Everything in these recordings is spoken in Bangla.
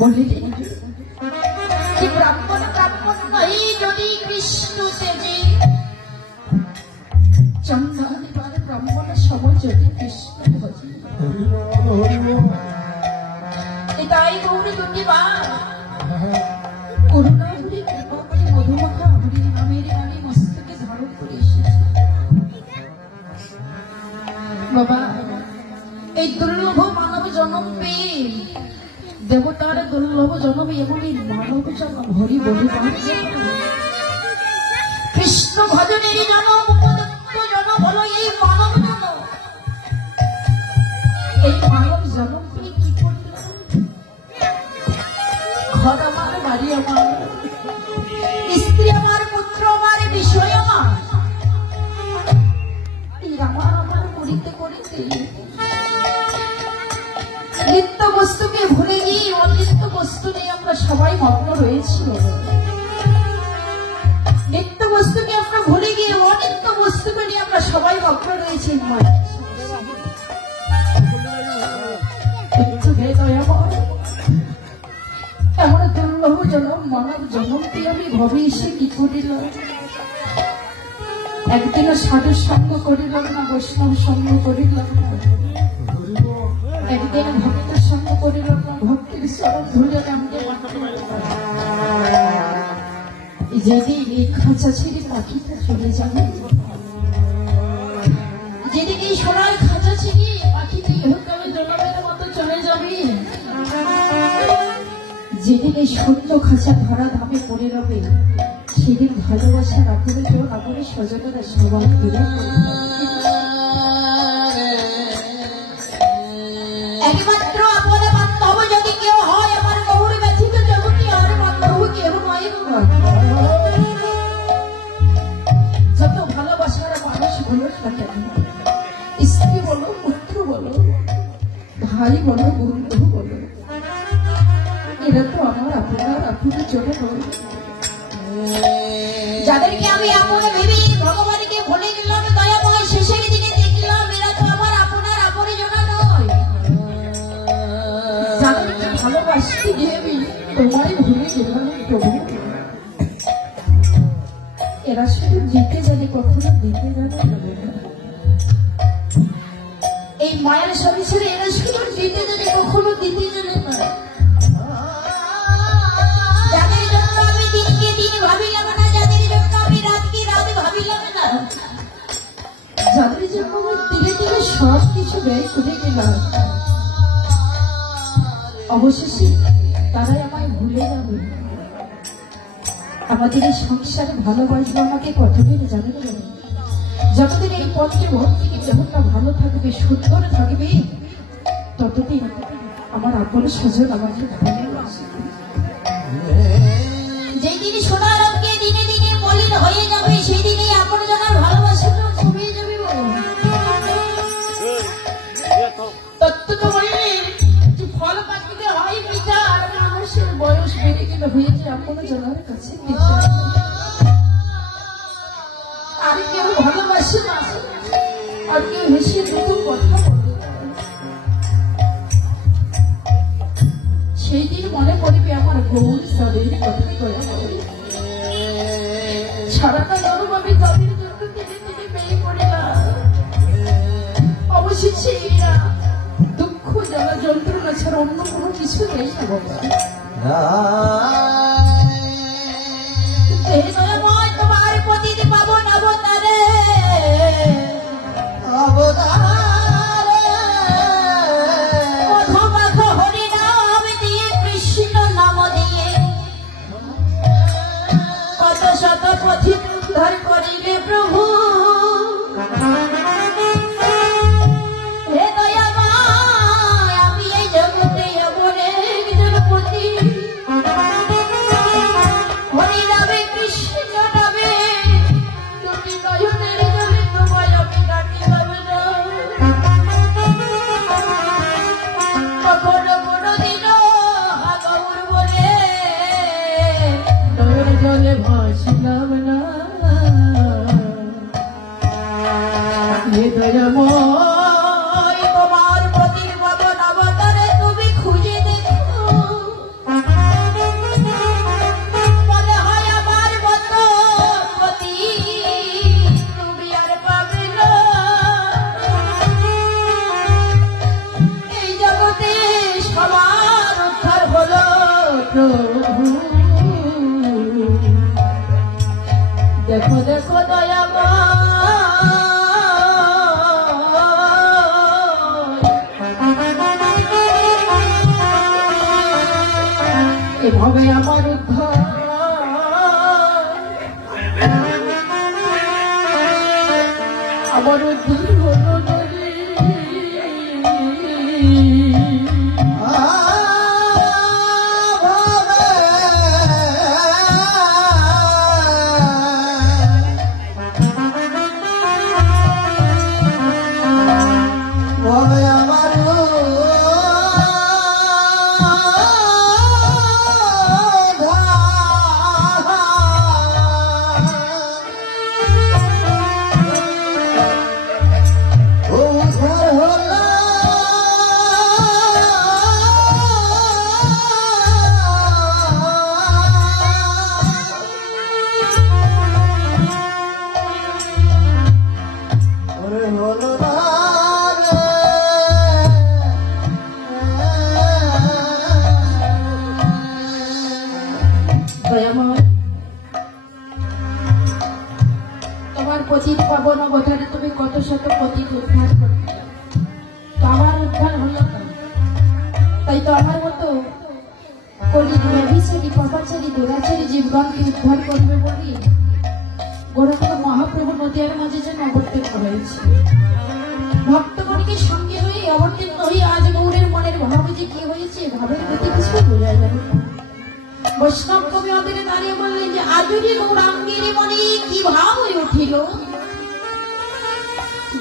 বলিলেন কি ব্রাহ্মণ ব্রাহ্মণ নাই যদি কৃষ্ণ তেজে চন্দ্রানিবার ব্রাহ্মণ সব যদি কৃষ্ণ ভজে তাই গৌরী দুটি বা করুণা হরি কৃপা করে মধুমাখা হরি নামের আমি মস্তকে ধারণ করে এসেছি বাবা। এই দুর্লভ মানব জন্ম পেয়ে দেবতার দুর্লভ জন্ম এবং এই মানব জন্ম হরি বলি কৃষ্ণ ভজনের জন্ম উপযুক্ত জন্ম হলো এই মানব জন্ম। এই মানব জন্ম পেয়ে কি করলাম? ঘর আমার, বাড়ি আমার, স্ত্রী আমার, পুত্র আমার, বিষয় আমার, আমার আমার করিতে করিতে নিত্য বস্তুকে ভুলে গিয়ে অনিত্য বস্তু নিয়ে আমরা সবাই মগ্ন রয়েছি। নিত্য বস্তুকে আমরা ভুলে গিয়ে অনিত্য বস্তুকে নিয়ে আমরা সবাই মগ্ন রয়েছি। এমন দুর্লভ জন্ম মানব জন্মকে আমি ভবে এসে কি করিলাম? একদিনও সাধু সঙ্গ করিলাম না, বৈষ্ণব সঙ্গ করিলাম না, একদিন ভক্তের সঙ্গ করিলাম না, ভক্তির চরণ ধরে নামতে যেদিন এই খাঁচা ছেড়ে পাখিটা চলে যাবে, যেদিন এই সোনার খাঁচা ছেড়ে পাখিটি ইহকালে জনমের মতো চলে যাবে, যেদিন এই শূন্য খাঁচা ধরা ধামে পড়ে রবে, সেদিন ভালোবাসা না করে কেউ না করে স্বজনেরা সবাই ফিরে একমাত্র আপনে বান্ধব যদি কেউ হয় আমার গৌর ব্যথিত জগতে আর বান্ধব কেউ নয়। যত ভালোবাসার মানুষ বলো না কেন, স্ত্রী বলো, পুত্র বলো, ভাই বলো, বন্ধু বলো, এরা তো আমার আপনার আপনার জন্য নয়। যাদেরকে আমি আপন ভেবে ভগবানকে ভুলে গেলাম দয়াময়, শেষের দিনে দেখলাম এরা তো আমার আপনার আপনের জন্য নয়। যাদেরকে ভালোবাসতে গিয়ে আমি তোমায় ভুলে গেলাম প্রভু, এরা শুধু দিতে জানে, কখনো দিতে জানে না। এই মায়ের স্বামী ছেড়ে এরা শুধু দিতে জানে, কখনো দিতে জানে না। যাদের জন্য আমি দিনকে দিন ভাবিলাম না, যাদের জন্য আমি রাতকে রাত ভাবিলাম না, যাদের জন্য আমি ধীরে ধীরে সব কিছু ব্যয় করে গেলাম, অবশেষে তারাই আমায় ভুলে যাবে। আমাদের এই সংসারে ভালোবাসবো আমাকে কতদিন জানেন? যতদিন এই পথে ভক্তি যতটা ভালো থাকবে, সুন্দর থাকবে, ততদিন আমার আপন সুযোগ আমাকে ভালোবাসে। যেদিন সোনার অঙ্কে দিনে দিনে মলিন হয়ে যাবে, সেদিনই আপন জনের ভালোবাসাটা কমে যাবে। তত্ত্ব তো বললেন যে ফল পাকিতে হয় পিতা, আর মানুষের বয়স বেড়ে গেলে হয়েছে আপন জনের কাছে আর কেউ ভালোবাসে না, আর কেউ হেসে দুটো কথা বলে। সেই দিন মনে করবে আমার গৌর শরীর কথা করে সারাটা জন্ম আমি তাদের জন্য দিনে দিনে পেয়ে পড়িলাম। অবশেষে এরা দুঃখ জ্বালা যন্ত্রণা ছাড়া অন্য কোনো কিছু নেই না বাবা। তোমার প্রতিদিন পাবো নবতারে মধুমাখ হরি নাম দিয়ে, কৃষ্ণ নাম দিয়ে কত শত পথিক উদ্ধার করিলে প্রভু। হে দয়াময়, আমি এই জগতে অনেক জনপতি, হরি নামে কৃষ্ণ নামে দুটি নয়নের জলে তোমায় আমি কাটি পাবে না। কখনো কোনোদিন গৌর বলে নয়ন জলে ভাসিলাম না। হে দয়াময়, তোমার প্রতি পাবন অবতারে তুমি খুঁজে দেখো, দেখো দেখো দয়াময় এভাবে আমার উদ্ধার আমার উদ্ধার হলো না রে। তোমার পতিত পাবন অবতারে তুমি কত শত পতিত উদ্ধার করতে, তো আমার উদ্ধার হলো না। তাই তো আমার মতো কলি ব্যভিচারী পাপাচারী দুরাচারী জীবগণকে উদ্ধার করবে বলি গোরখনাথ মহাপ্রভু নদিয়ার মাঝে যেন অবতীর্ণ হয়েছে। ভক্তগণকে সঙ্গে হয়ে অবতীর্ণ হয়ে আজ গৌরের মনের ভাব যে কি হয়েছে ভাবের গতি কিছু বোঝা যাবে। বৈষ্ণব কবি ওদের দাঁড়িয়ে বললেন যে আজুরি গৌরাঙ্গের মনে কি ভাব হয়ে উঠিল,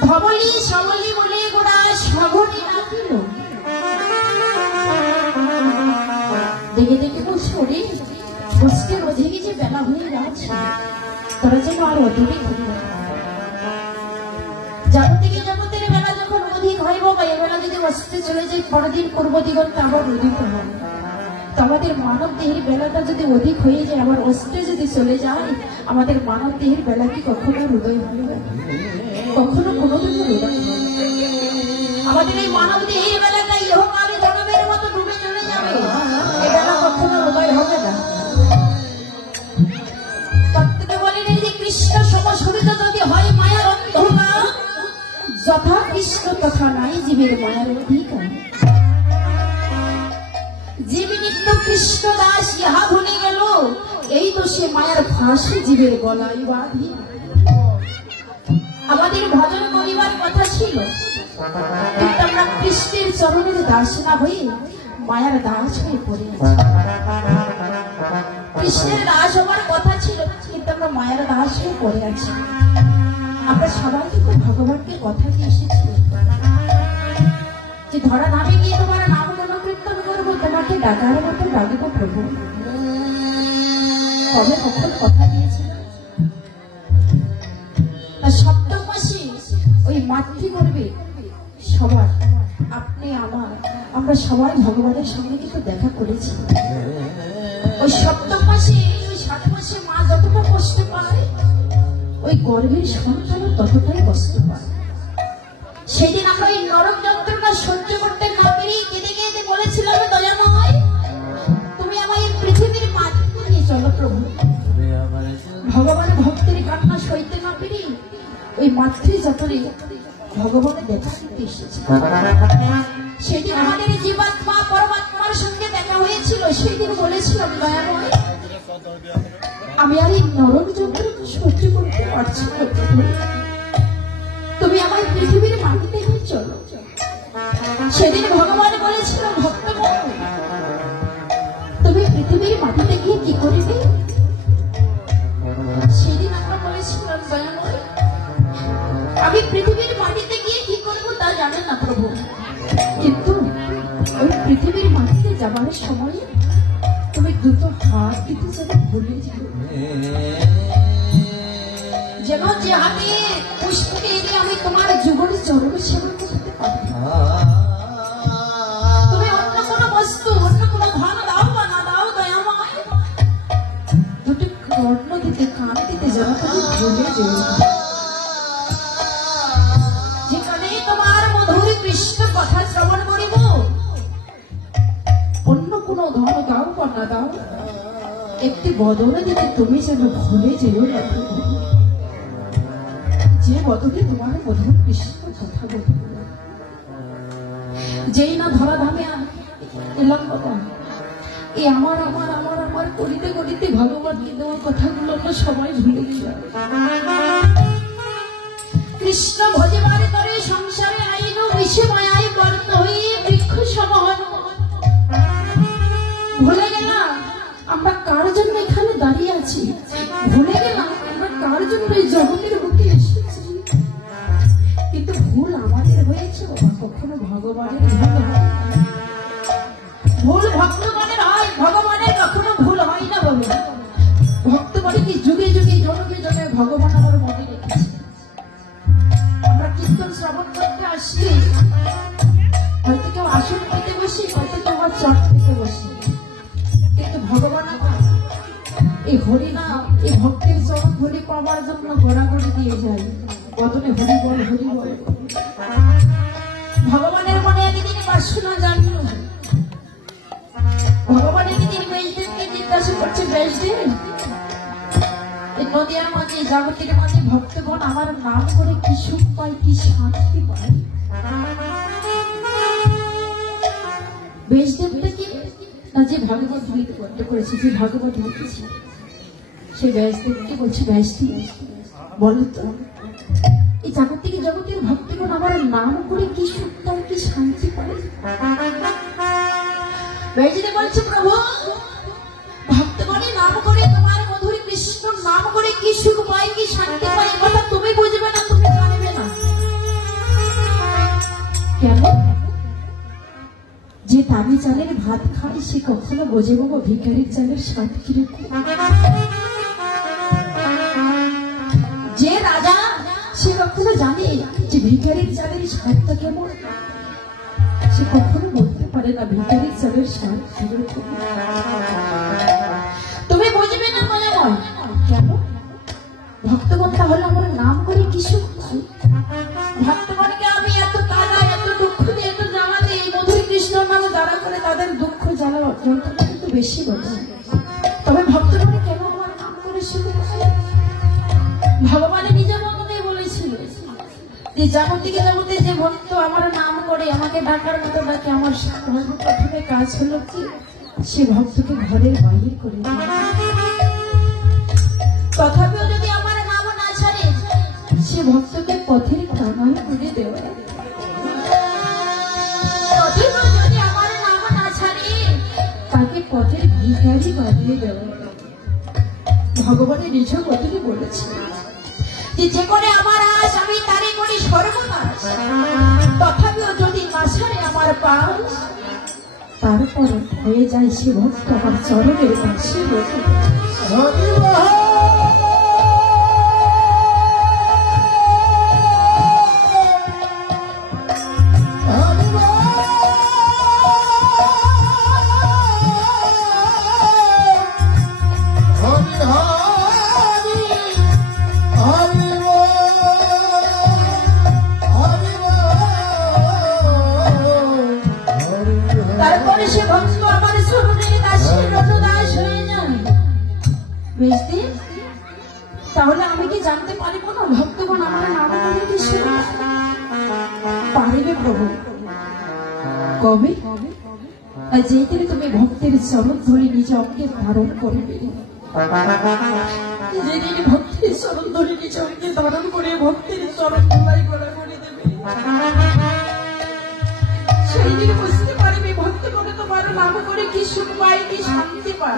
ধবলি সবলি বলে গোড়া সঘনে নাচিল। দেখে দেখে বলছো রে বসতে রোজে যে বেলা হয়ে যাচ্ছে, তারা যেন আর অদূরে ঘুরবে। জাগতিক জগতের বেলা যখন অধিক হইব বা এবেলা যদি বসতে চলে যায় পরদিন পূর্ব দিগন্তে আবার উদিত হবে। আমাদের মানব দেহের বেলাটা যদি অধিক হয়ে যায় আবার অস্তে যদি চলে যায়, আমাদের মানব দেহের বেলা কি কখনো হৃদয় হবে? কখনো কোনোদিন হৃদয় হবে? আমাদের এই মানব দেহের বেলাটা ইহকালে জনমের মতো ডুবে চলে যাবে, এই বেলা কখনো হৃদয় হবে না। তত্ত্বে বলেন এই যে কৃষ্ণ সমসুরিত যদি হয় মায়ার অন্ধকার, যথা কৃষ্ণ তথা নাই জীবের মায়ার অধিকার। জীব নিত্য কৃষ্ণ দাস ইহা ভুলে গেল, এই তো সে মায়ার ফাঁসি জীবের গলায় বাঁধি। আমাদের ভজন করিবার কথা ছিল, কিন্তু আমরা কৃষ্ণের চরণের দাস না হয়ে মায়ার দাস হয়ে পড়ে আছি। কৃষ্ণের দাস হবার কথা ছিল, কিন্তু আমরা মায়ার দাস হয়ে পড়ে আছি। আমরা সবাই কিন্তু ভগবানকে কথা দিয়ে এসেছি যে ধরা ধামে গিয়ে তোমার নাম কীর্তন করবো, তোমাকে ডাকার মতো ডাকবো প্রভু। কবে কখন কথা দিয়েছিল? সপ্তম মাসে ওই মাতৃগর্ভে সবার আপনি আমার আমরা সবাই ভগবানের সঙ্গে কিন্তু দেখা করেছি। ওই সপ্তম মাসে ওই 7 মাসে মা যতটা কষ্ট পায় ওই গর্ভের সন্তানও ততটাই কষ্ট পায়। সেদিন আমরা এই নরক যন্ত্রণা সহ্য করতে না পেরে কেঁদে কেঁদে বলেছিলাম দয়াময় তুমি আমায় পৃথিবীর মাটিতে নিয়ে চলো প্রভু। ভগবান ভক্তের কান্না সইতে না পেরে ওই মাতৃ যতরে ভগবানের দেখা করতে এসেছে। সেদিন আমাদের জীবাত্মা পরমাত্মার সঙ্গে দেখা হয়েছিল, সেদিন বলেছিলাম দয়াময় আমি আর এই নরক যন্ত্রণা সহ্য করতে পারছি না, তুমি আমার পৃথিবীর মাটিতে নিয়ে চলো। সেদিন ভগবান বলেছিল ভক্ত তুমি পৃথিবীর মাটিতে গিয়ে কি করবে? সেদিন আমরা বলেছিলাম দয়াময় আমি পৃথিবীর মাটিতে গিয়ে কি করবো তা জানেন না প্রভু, কিন্তু ওই পৃথিবীর মাটিতে যাবার সময় তুমি দুটো হাত দিতে যেন ভুলে যাও, যেন যে হাতে পুষ্প এনে আমি তোমার যুগল চরণ সেবা করতে পারি। তুমি অন্য কোনো বস্তু অন্য কোনো ধন দাও বা না দাও দয়াময়, দুটো কর্ণ দিতে কান দিতে যেন তুমি ভুলে যেও। যেখানে তোমার মধুর কৃষ্ণ কথা শ্রবণ করিব, অন্য কোনো ধন দাও বা না দাও একটি বদলে দিতে তুমি যেন ভুলে যেও না। যে বদলে তোমার মধুর কৃষ্ণ কথা বলবো, যেই না ধরা ধামে এলাম বাবা, এই আমার আমার আমার আমার করিতে করিতে ভগবানকে দেওয়ার কথাগুলো আমরা সবাই ভুলে গেলাম। কৃষ্ণ ভজবার করে সংসারে আইন বিষে মায়ায় বর্ত হয়ে বৃক্ষ সমান। ভুলে গেলাম আমরা কার জন্য এখানে দাঁড়িয়ে আছি, ভুলে গেলাম আমরা কার জন্য এই জগতের বুকে এসেছি। কিন্তু ভুল আমাদের হয়েছে বাবা, কখনো ভগবানের ভুল হয় না। ভুল ভক্তগণের হয়, ভগবানের কখনো ভুল হয় না বাবা। ভক্তগণকে যুগে যুগে জন্মে জন্মে ভগবান আমার মনে রেখেছে। আমরা কীর্তন শ্রবণ করতে আসছি, হয়তো কেউ আসন পেতে বসি, হয়তো কেউ আমার চট পেতে বসি, কিন্তু ভগবান আমার এই হরিনাম, এই ভক্তের চরণ ধরে পাওয়ার জন্য ঘোরাঘুরি দিয়ে যায়। বদনে হরি বল হরি বল। ভগবানের মনে একদিন বাসনা জানল। ভগবানের দিন বেশদেবকে জিজ্ঞাসা করছে, বেশদেব এই নদিয়ার মাঝে জাগতিক মাঝে ভক্তগণ আমার নাম করে কি সুখ পায়, কি শান্তি পায়। বেশদেবটা কি না, যে ভাগবত গীতা কণ্ঠ করেছে, যে ভাগবত লিখেছে, সে ব্যাসদেবকে বলছে, ব্যাসদেব বলো তো এই জাগতিক জগতের ভক্তগণ আমার নাম করে কি সুখ পায়, কি শান্তি পায়। ব্যাসদেব বলছে, প্রভু ভক্তগণের নাম করে তোমার মধুর কৃষ্ণ নাম করে কি সুখ পায়, কি শান্তি পায়, কথা তুমি বুঝবে না, তুমি জানবে না। কেন? যে দামি চালের ভাত খায় সে কখনো বোঝে বাবা ভিখারির চালের স্বাদ কিরকম। যে রাজা সে কখনো জানে যে ভিখারির চালের স্বাদটা কেমন, সে কখনো বলতে পারে না ভিখারির চালের স্বাদ কিরকম। তুমি বুঝবে না মনে হয়। কেন? ভক্তগণ তাহলে আমার নাম করে কি সুখ পাই। ভক্তগণকে আমি এত কাজা, এত দুঃখ দিয়ে, এত জ্বালা দিয়ে এই মধুর কৃষ্ণ নামে দ্বারা করে তাদের দুঃখ জ্বালা যন্ত্রণা কিন্তু বেশি বলছে। তবে ভক্তগণ কেন আমার নাম করে সুখ পায়? ভগবানের নিজের মতনে বলেছিল যে জাগতিক জগতে যে ভক্ত আমার নাম করে আমাকে ডাকার মতো ডাকে, আমার প্রথমে কাজ হলো কি সে ভক্তকে ঘরের বাইরে করে দেয়। তথাপিও যদি আমার নাম না ছাড়ে সে ভক্তকে পথের কামাই করে দেওয়া। তথাপিও যদি আমার নাম না ছাড়ে তাকে পথের ভিখারি বানিয়ে দেওয়া। ভগবানের নিজ কথাটি বলেছে যে করে আমার আশ আমি তারে করি সর্বনাশ। তথাপিও যদি না ছাড়ে আমার পাশ, তারপর হয়ে যায় সে ভক্ত আমার চরণের কাছে। তারপরে সে ভক্ত আমার চরণের কাছে রতদাস হয়ে যায়। তাহলে আমি কি জানতে পারিব না ভক্তগণ আমার নাম করে কি সুখ পারিবে প্রভু? কবে? যেদিন তুমি ভক্তের চরণ ধরে নিজে অঙ্গে ধারণ করবে, যেদিন ভক্তের চরণ ধরে নিজে অঙ্গে ধারণ করে ভক্তের চরণ ধুলাই গলা করে দেবে, সেই দিন বুঝতে পারবে ভক্তগণ তোমার নাম করে কি সুখ পায়, কি শান্তি পায়।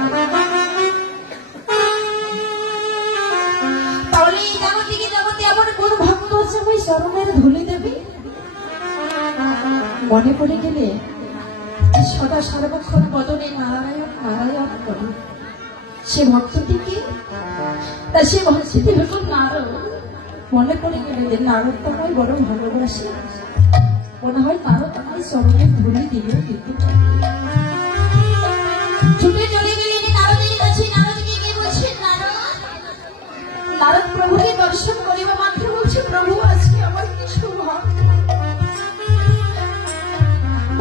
তাহলে এই জাগতিকে জগতে এমন কোন ভক্ত আছে ওই চরণের ধুলি দেবে? মনে পড়ে গেলে সদা সর্বক্ষণ বদনে নারায়ণ নারায়ণ করে সে ভক্তটিকে, তা সে ভক্তটি হল নারদ। মনে পড়ে গেলে যে নারদ তোমায় বড় ভালোবাসে, মনে হয় নারদ আমায় চরণের ধুলি দিলেও দিতে পারে। ছুটে চলে গেলেন নারদের কাছে। নারদকে গিয়ে বলছেন, নারদ প্রভুকে দর্শন করিবা মাত্র বলছে, প্রভু আজকে আমার কি সৌভাগ্য।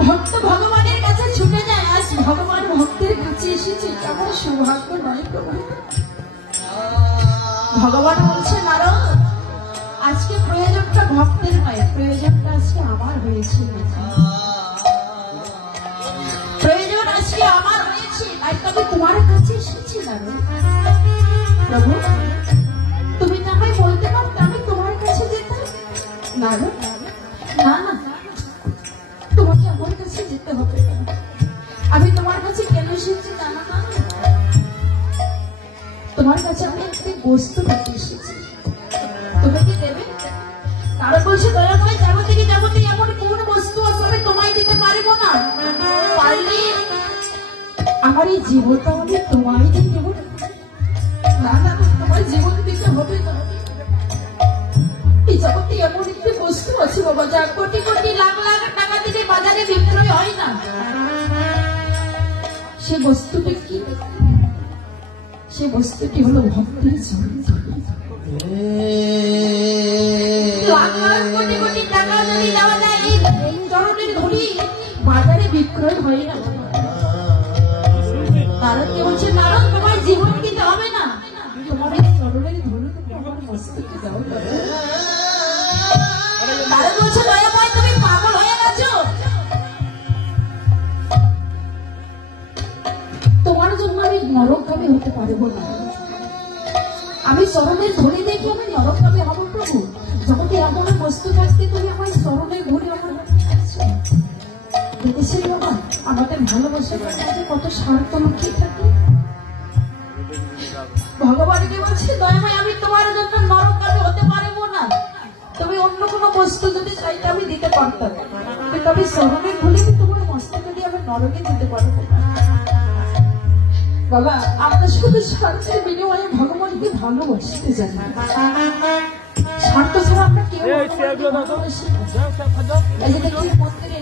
ভক্ত ভগবানের কাছে ছুটে যায়, আজ ভগবান ভক্তের কাছে এসেছে, কেমন সৌভাগ্য নয় প্রভু। ভগবান বলছে, নারদ আজকে ভক্তের নয়, প্রয়োজনটা আজকে আমার হয়েছে, প্রয়োজন আজকে আমার হয়েছে, তাই তো আমি তোমার কাছে এসেছি না প্রভু। তুমি না আমায় বলতে পারতে আমি তোমার কাছে যেতাম না। না না, তোমাকে আমার কাছে যেতে হবে না। আমি তোমার কাছে কেন এসেছি জানা না? তোমার কাছে আমি একটি বস্তু পেতে এসেছি, তুমি কি দেবে? তারা বলছে দয়াময় যাবতীয় যাবতীয় এমন কোন বস্তু আছে আমি তোমায় দিতে পারবো না, পারলে আমার এই জীবনটা আমি তোমায় দিয়ে দেবো। না না, তোমার জীবন দিতে হবে না। এই জগতে এমন একটি বস্তু আছে বাবা, যা কোটি কোটি লাখ লাখ টাকা দিলে বাজারে বিক্রয় হয় না। সে বস্তুটা কি? সে বস্তুটি হলো ভক্তের চরণ। লাখ লাখ কোটি কোটি টাকা যদি দেওয়া যায়, এই চরণের ধরি বাজারে বিক্রয় হয় না। তারা কি বলছে নারায়ণ তোমার জীবন দিতে হবে না, তোমার এই চরণের ধরি তুমি আমার মস্তকে দাও। তারা বলছে দয়াময় তুমি পাগল হয়ে গেছো, তোমার জন্য আমি নরকগামী হতে পারবো না। আমি চরণের ধরি দেখি আমি নরকগামী হব প্রভু? জগতে এমন বস্তু থাকতে তুমি আমার চরণের ধরি আমার দেখেছিল বাবা, আমাদের ভালোবাসার মধ্যে কত স্বার্থ লুকিয়ে থাকে। ভগবানকে বলছি দয়াময় আমি তোমার জন্য নরকগামী হতে পারবো না। তুমি অন্য কোনো বস্তু যদি চাইতে আমি দিতে পারতাম, কিন্তু আমি চরণের ধরি তোমার মস্তকে দিয়ে আমি নরকে দিতে পারবো না। বাবা আমরা শুধু স্বার্থের বিনিময়ে ভগবানকে ভালোবাসতে জানি, স্বার্থ ছাড়া আমরা কেউ ভালোবাসি না। এই যে দেখুন মন্দিরে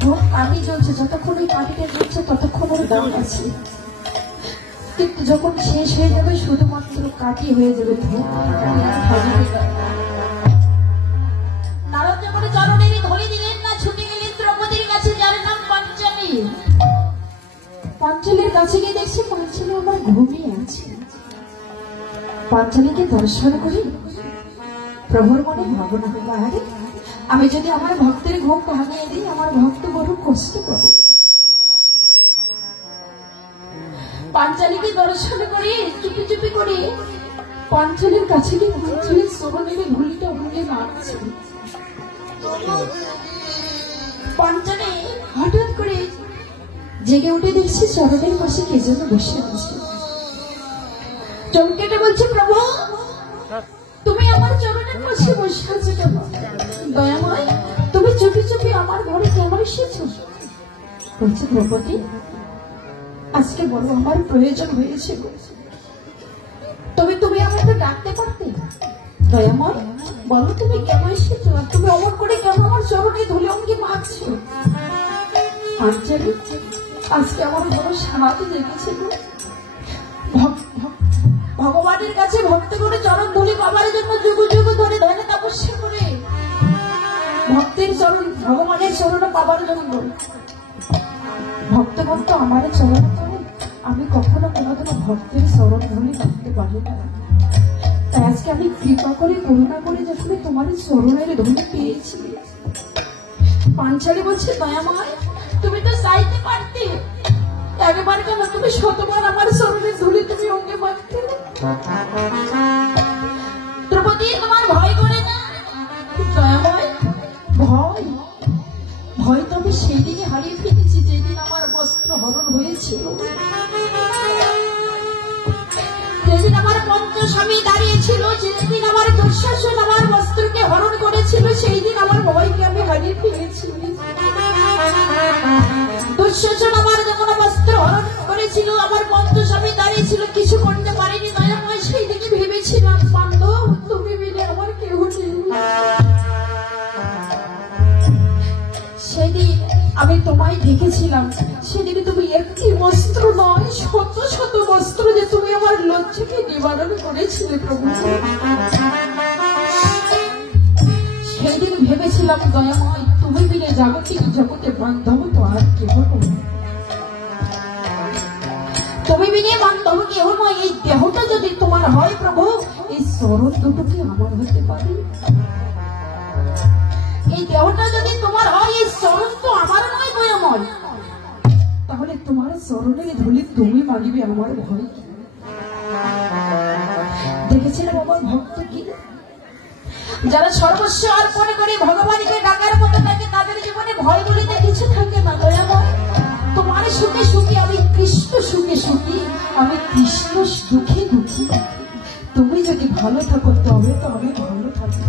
ধূপ কাঠি জ্বলছে, যতক্ষণ ওই কাঠিটা জ্বলছে ততক্ষণ ওর দাম আছে, কিন্তু যখন শেষ হয়ে যাবে শুধুমাত্র কাঠি হয়ে যাবে ধূপ। নারদ যখন চরণেরই ধরে দিলেন না, ছুটে গেলেন দ্রৌপদীর কাছে, যার নাম পাঞ্চালী। পাঞ্চালীর কাছে গিয়ে দেখছি পাঞ্চালী আমার ঘুমিয়ে আছে। পাঞ্চালীকে দর্শন করি, প্রভুর মনে ভাবনা হলো আরে আমি যদি আমার ভক্তের ঘুম ভাঙিয়ে দিই আমার ভক্ত বড় কষ্ট করে। পাঞ্চালীকে দর্শন করে চুপি চুপি করে পাঞ্চালীর কাছে গিয়ে পাঞ্চালীর চরণের ধুলিটা ভুলে মারছে। পাঞ্চালী হঠাৎ করে জেগে উঠে দেখছি চরণের পাশে কে যেন বসে আছে। চমকেটে বলছে প্রভু তুমি আমার চরণের পাশে বসে আছো কেন? দয়াময় তুমি চুপি চুপি আমার ঘরে কেন এসেছো? বলছে দ্রৌপদী আজকে বড় আমার প্রয়োজন হয়েছে, তুমি আমাকে ডাকতে পারতে। দয়াময় বলো তুমি কেন এসেছো, আর তুমি অমর করে কেন আমার চরণে ধুলে অঙ্গে মারছো? পাঞ্চালী আজকে আমার বড় শান্তি লেগেছে। ভগবানের কাছে ভক্তি করে চরণ ধুলি পাবার জন্য যুগ যুগ ধরে ধরে তপস্যা করে ভক্তের চরণ ভগবানের চরণ পাবার জন্য ভক্ত ভক্ত আমার চরণ করে আমি কখনো কোনোদিন ভক্তের চরণ ধরে করতে পারি না। তাই আজকে আমি কৃপা করে করুণা করে যখন তোমার চরণের ধরে পেয়েছি। পাঞ্চালী বলছে দয়াময় তুমি তো চাইতে পারতে, একবার কেন তুমি শতবার আমার চরণের ধুলি তুমি অঙ্গে মারতে। দ্রৌপদী তোমার ভয় করে না? দয়াময় ভয় ভয় তো আমি সেই দিনে হারিয়ে ফেলেছি যেদিন আমার বস্ত্র হরণ হয়েছিল, যেদিন আমার পঞ্চস্বামী দাঁড়িয়েছিল, যেদিন আমার দুঃশাসন আমার বস্ত্রকে হরণ করেছিল, সেই দিন আমার ভয়কে আমি হারিয়ে ফেলেছি। দুঃশাসন আমার যখন বস্ত্র হরণ করেছিল আমার পঞ্চস্বামী দাঁড়িয়েছিল, কিছু করতে পারিনি দয়াময়। সেই দিকে ভেবেছিলাম বান্ধব তুমি মিলে আমার কেউ নেই। সেদিন আমি তোমায় দেখেছিলাম, সেদিকে তুমি একটি বস্ত্র নয় শত শত বস্ত্র যে তুমি আমার লজ্জাকে নিবারণ করেছিলে প্রভু। সেই দিন ভেবেছিলাম দয়াময় তুমি মিলে জাগতিক জগতে বান্ধব তো আর কেহ নয়, তুমি মিলে বান্ধব কেহ নয়। এই দেহটা যদি তোমার হয় প্রভু, এই চরণ দুটো কি আমার হতে পারে? দেহটা যদি তোমার হয়, এই চরণ তো আমার নয় গয়াময়, তাহলে তোমার চরণের ধুলি তুমি মাগিবে আমার ভয়। দেখেছিলাম আমার ভক্ত কি, যারা সর্বস্ব অর্পণ করে ভগবানকে ডাকার মতো থাকে, তাদের জীবনে ভয় বলিতে কিছু থাকে না দয়াময়। তোমার সুখে সুখী আমি কৃষ্ণ, সুখে সুখী আমি কৃষ্ণ, দুঃখে দুঃখী। তুমি যদি ভালো থাকো তবে তো আমি ভালো থাকবো।